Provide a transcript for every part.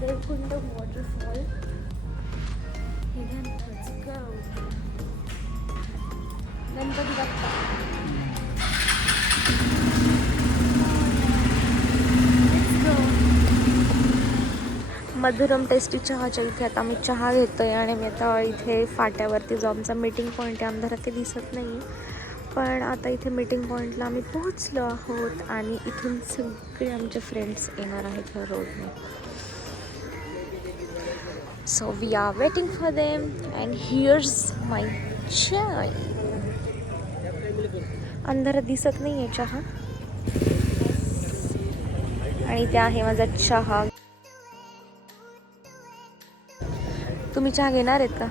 Devkund waterfall. Ganpati Bappa. मधुरम tasty चहाच्या इथे आता आम्ही चहा घेतोय आणि मी आता इथे फाट्यावरती जो आमचा मीटिंग पॉईंट आहे, अंधारात ते दिसत नाही, पण आता इथे मीटिंग पॉईंटला आम्ही पोहोचलो आहोत आणि इथून सगळे आमचे फ्रेंड्स येणार आहेत ह्या रोडने. So we are waiting for them and here's my chai. अंधारात दिसत नाही आहे चहा आणि ते आहे माझा चहा. तुम्ही चहा घेणार आहेत का?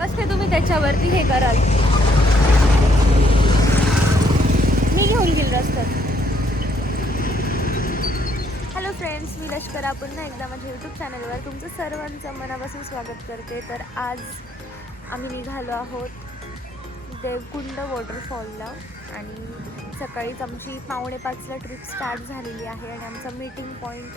कसं तुम्ही त्याच्यावरती हे कराल, मी घेऊन गेल रस्त्यात. हॅलो फ्रेंड्स, मी लष्करा पुन्हा एकदा माझ्या यूट्यूब चॅनलवर तुमचं सर्वांचं मनापासून स्वागत करते. तर आज आम्ही निघालो आहोत देवकुंड वॉटरफॉलला आणि सकाळीच आमची 4:45ला ट्रिप स्टार्ट झालेली आहे आणि आमचा मीटिंग पॉईंट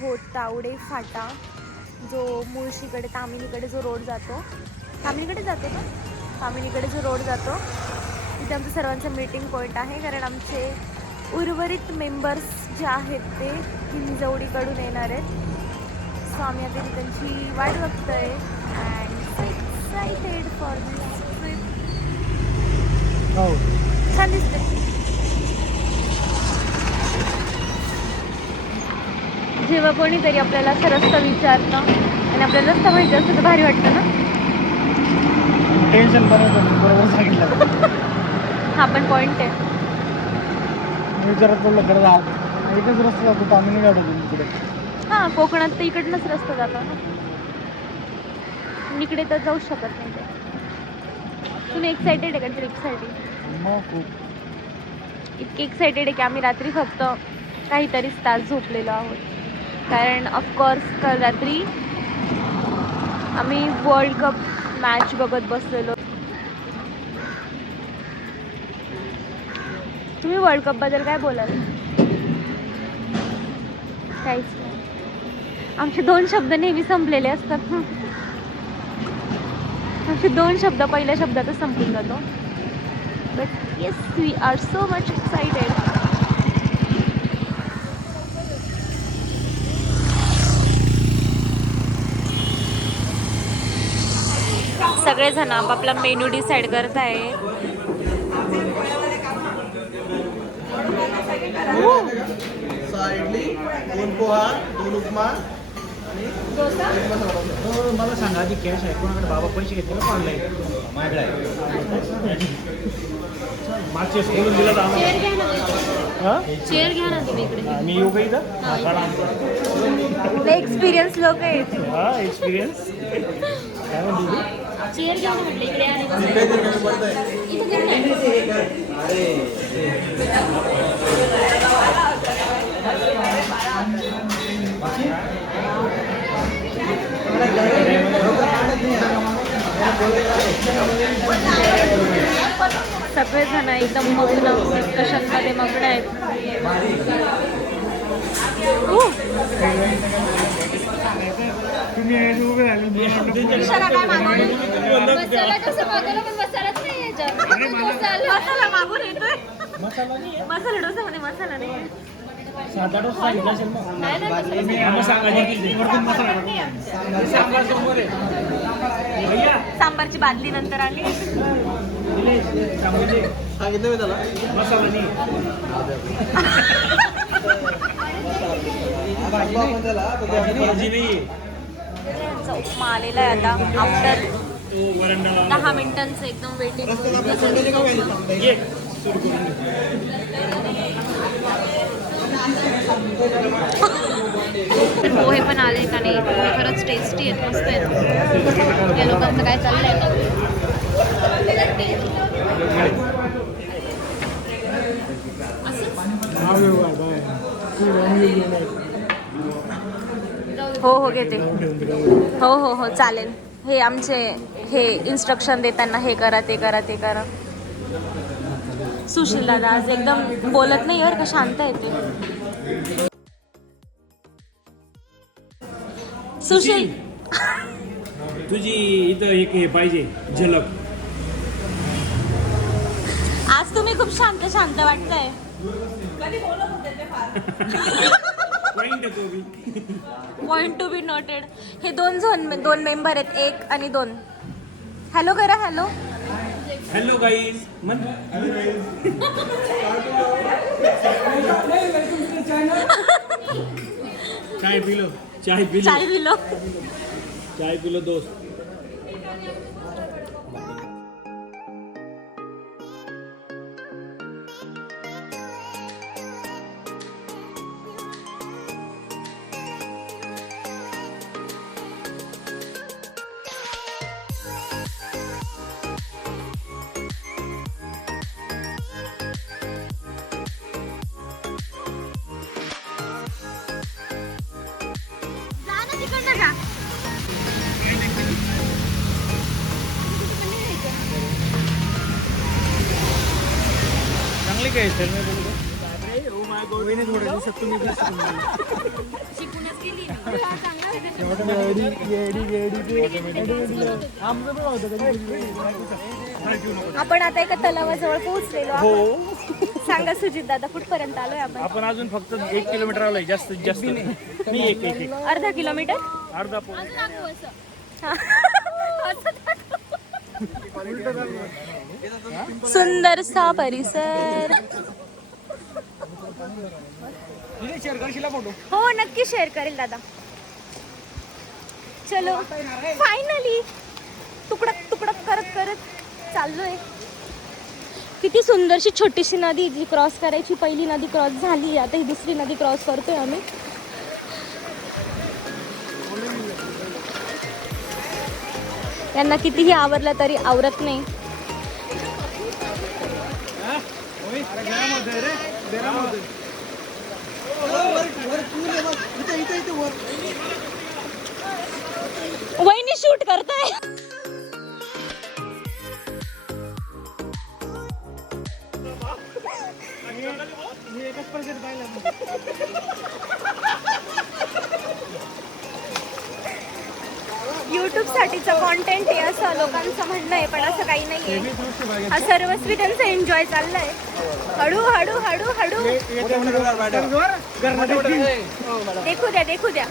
घोटावडे फाटा, जो मुळशीकडे तामिनीकडे जो रोड जातो, तामिनीकडे जातो ना, तामिनीकडे जो रोड जातो तिथे आमचं सर्वांचं मीटिंग पॉईंट आहे. कारण आमचे उर्वरित मेंबर्स जे आहेत ते हिंजवडीकडून येणार आहेत. सो आम्ही आता त्यांची वाट बघतोय and excited for this trip. छान दिसते. जेव्हा कोणीतरी आपल्याला असं रस्ता विचारतं आणि आपल्याला रस्ता माहिती असतं तर भारी वाटतं ना. टेन्शन बरोबर सांगितलं. हा पण पॉईंट आहे. विचारात पडलं खरं जा एकच रस्ता जातो तामिनी गाडून पुढे. हां, कोकणात तर इकडनंच रस्ता जातो ना, इकडे तर जाऊ शकत नाही ते. तुम्ही एक्सायटेड आहे का ट्रिपसाठी? मग खूप इतके एक्सायटेड आहे की आम्ही रात्री फक्त काहीतरीच तास झोपलेलो आहोत. कारण ऑफकोर्स काल रात्री आम्ही वर्ल्ड कप मॅच बघत बसलेलो. तुम्ही वर्ल्ड कपबद्दल काय बोलाल? काहीच नाही. आमचे 2 शब्द नेहमी संपलेले असतात. आमचे 2 शब्द पहिल्या शब्दातच संपून जातो. But yes, we are so much excited. सगळेजण आपापला मेनू डिसाईड करत आहे. इडली, 2 पोहा, 2 उपमा आणि मला सांगा आधी कॅश आहे कोणाकडे? बाबा पैसे घेतले का ऑनलाईन? माझ्याकडे आहे. मागच्या बोलून दिला तर चेअर घ्या ना तुम्ही इकडे. मी येऊ का इथं? एक्सपिरियन्स लोक आहेत. हा एक्सपिरियन्स काय म्हणते? चेअर घ्या ना म्हटलं इकडे. आणि सगळेजण एकदम मग्न डिस्कशनमध्ये मग्न आहेत. मसाला कसं मागवलं पण मसालाच नाही याच्यात. मागून येतोय. मसाला डोसामध्ये मसाला नाही. 7-8 वाजता सांगितलं असेल मग. नाही सांबारची बादली नंतर आली. सांगितलं मी त्याला मसाला नाही. भाजी नाही. उपमा आलेला आहे आता आफ्टर 10 मिनिटांचं एकदम वेटिंग. पोहे पण आले का नाही? पोहे खरंच टेस्टी आहेत, मस्त आहेत. या लोकांचं काय चाललंय? हो हो घेते. हो हो हो चालेल. हे आमचे हे इन्स्ट्रक्शन देताना हे करा ते करा ते करा. सुशील दादा आज एकदम बोलत नाही बरं का, शांत आहे ते. सुशील तुझी इथं एक हे पाहिजे झलक. आज तुम्ही खूप शांत शांत वाटतंय. Point to be noted. हे दोन मेंबर आहेत, 1 आणि 2. हॅलो करा. हॅलो हॅलो गाईज मन. चाय पिलो. चाय पिलो. चाय पिलो दोस्त. चांगली काय सर आपण आता एका तलावाजवळ पोहोचलेलो आहोत. सांगा सुजित दादा, कुठपर्यंत आलोय आपण? आपण अजून फक्त 1 किलोमीटर आलोय, जास्तीत जास्त. मी एक अर्धा किलोमीटर. अर्धा सुंदरसा परिसर. हो नक्की शेअर करेल दादा. चलो फायनली तुकडक तुकडक करत करत चाललोय. किती सुंदरशी छोटीशी नदी, जी क्रॉस करायची. पहिली नदी क्रॉस झाली, आता ही दुसरी नदी क्रॉस करतोय आम्ही. त्यांना कितीही आवरलं तरी आवरत नाही. वहिनी शूट करताय. युट्यूब साठीचं कॉन्टेंट आहे असं लोकांचं म्हणणं आहे, पण असं काही नाहीये. हा सर्वस्वी त्यांचा एन्जॉय चाललाय. हळू हळू हळू हळू. देखू द्या देखू द्या.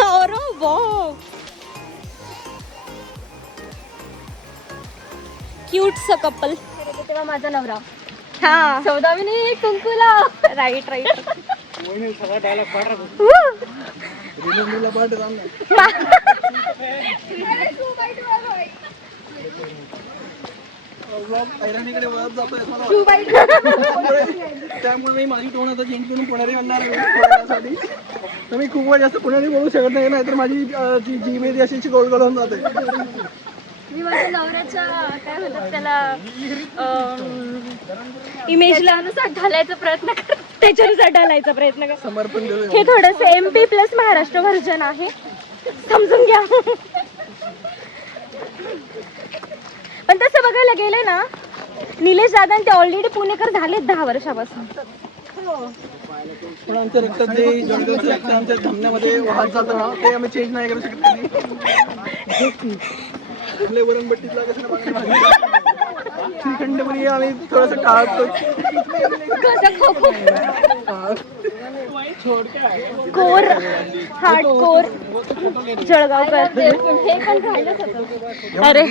अरे वाव, क्यूटचं कपल. तेव्हा माझा नवरा. हा 14वी कुंकुला. Right right. सगळा डायलॉग पाठवा. त्यामुळे मी माझी टोन आता चेंज करून पुण्यारी आणणार पुण्यासाठी. तर मी खूप जास्त पुण्यारी बोलू शकत नाही, नाहीतर माझी जी मेरी अशी गोल गोल होऊन जाते. मी माझ्या नवऱ्याच्या काय म्हणतात त्याला इमेजला अनुसार ढालायचा प्रयत्न कर, त्याच्यानुसार ढालायचा प्रयत्न कर. समर्पण देऊ. हे थोडंसं MP प्लस महाराष्ट्र व्हर्जन आहे, समजून घ्या. पण तसं बघायला गेलं ना, निलेश दादा ते ऑलरेडी पुणेकर झालेत 10 वर्षापासून. पण आमच्या रक्तात जे जळगावचं रक्त आमच्या धमन्यामध्ये वाहत जातं ना, ते आम्ही चेंज नाही करू शकत. आपले वरणबट्टीतला कसं श्रीखंडपुरी आम्ही थोडंसं टाळतो. कोर हार्ड कोर जळगावकर हे पण राहिलंच होतं. अरे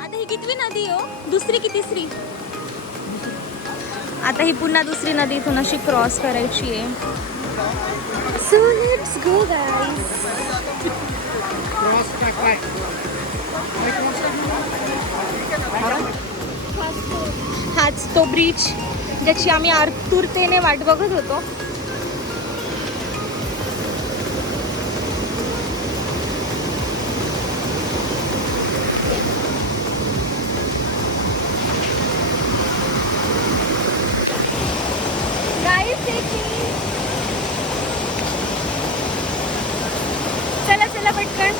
आता ही कितवी नदी हो? दुसरी की तिसरी? आता ही पुन्हा दुसरी नदी इथून अशी क्रॉस करायची आहे. So let's go guys. हाच तो ब्रिज ज्याची आम्ही आतुरतेने वाट बघत होतो. पटकन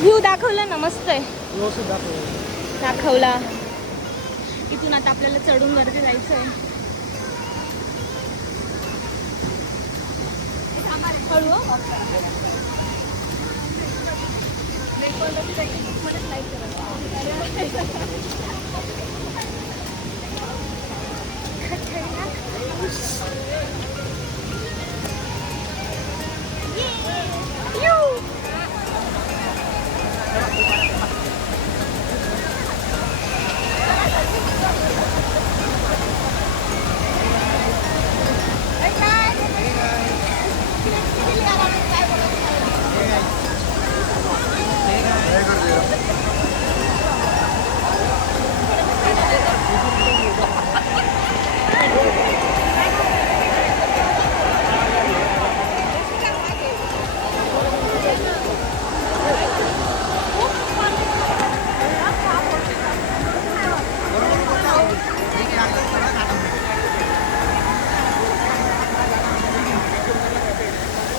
व्ह्यू दाखवला ना, मस्त आहे. व्यवस्थित दाखव. दाखवला. इथून आता आपल्याला चढून वरती जायचं आहे. हळू हो.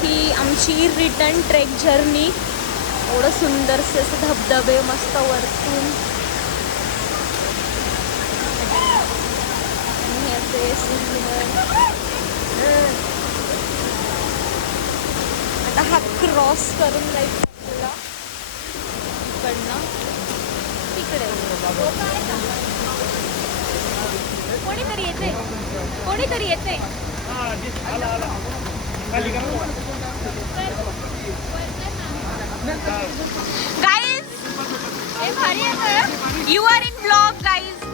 ही आमची रिटर्न ट्रेक जर्नी. एवढं सुंदरसे असे धबधबे मस्त वरतून. आणि असे सुंदर. आता हा क्रॉस करून जायचं आपल्याला इकडनं तिकडे. कोणीतरी येते, कोणीतरी येते. Guys, you are in blog guys.